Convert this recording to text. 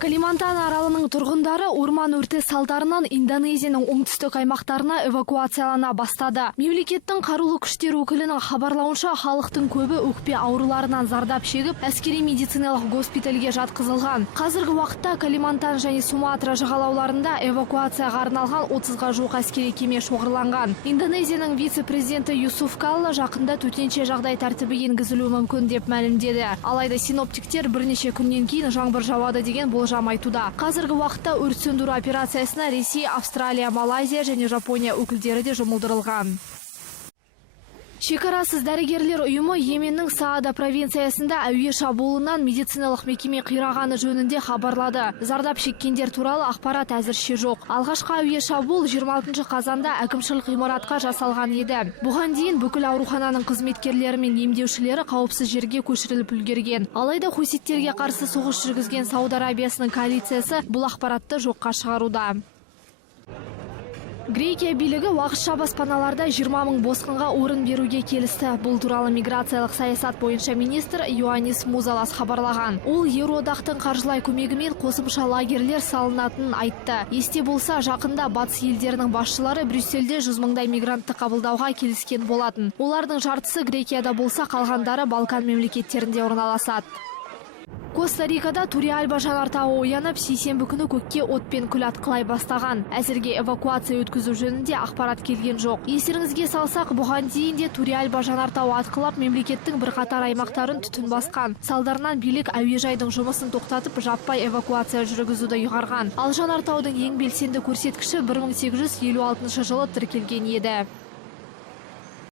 Калимантан аралының тұрғындары орман өрті салдарынан Индонезияның оңтүстік аймақтарына эвакуациялана бастады. Мемлекеттің қарулы күштер өкілінің хабарлауынша, халықтың көбі өкпе ауруларынан зардап шегіп, әскери медициналық госпитальге жатқызылған. Қазіргі уақытта Калимантан және Суматра жағалауларында эвакуацияға арналған 30-ға жуық әскери кеме шоғырланған. Индонезияның вице-президенті Юсуф Калла жақында төтенше жағдай тәртібі енгізілуі мүмкін деп мәлімдеді. Алайда синоптиктер бірнеше күннен кейін жаңбыр жауады деген болжам айтуда. Қазіргі уақытта өрт сөндіру операциясына Ресей, Австралия, Малайзия және Жапония өкілдері де жұмылдырылған. Шекарасыз дәрігерлер ұйымы Йеменнің Саада провинциясында әуе шабуылынан медициналық мекеме қирағаны жөнінде хабарлады. Зардап шеккендер туралы ақпарат әзірше жоқ. Алғашқы әуе шабуыл 26 қазанда әкімшілік ғимаратқа жасалған еді. Бұған дейін бүкіл аурухананың қызметкерлері мен емдеушілері қауіпсіз жерге көшіріліп үлгерген. Алайда хуситтерге қарсы соғыс жүргізген Сауд Арабиясының коалициясы бұл ақпаратты жоққа шығаруда. Грекия билігі уақытша баспаналарда 20 000 босқынға орын беруге келісті. Бұл туралы миграциялық саясат бойынша министр Иоаннис Музалас хабарлаған. Ол Еуроодақтың қаржылай көмегімен қосымша лагерлер салынатынын айтты. Есте болса, жақында батыс елдерінің басшылары Брюссельде 100 000 мигрантты қабылдауға келіскен болатын. Олардың жартысы Грекияда болса, қалғандары Балкан мемлекеттерінде орналасады. Коста-Рикада Туриальба жанартауы оянып, сейсенбі күні көкке отпен күл атқылай бастаған. Әзірге эвакуация өткізу жөнінде ақпарат келген жоқ. Естеріңізге салсақ, бұған дейін де Туриальба жанартауы атқылап, мемлекеттің бірқатар аймақтарын түтін басқан. Салдарынан билік әуежайдың жұмысын тоқтатып, жаппай эвакуация жүргізуді ұйғарған. Ал жанартаудың ең белсенді көрсеткіші 1856 жылы тіркелген еді.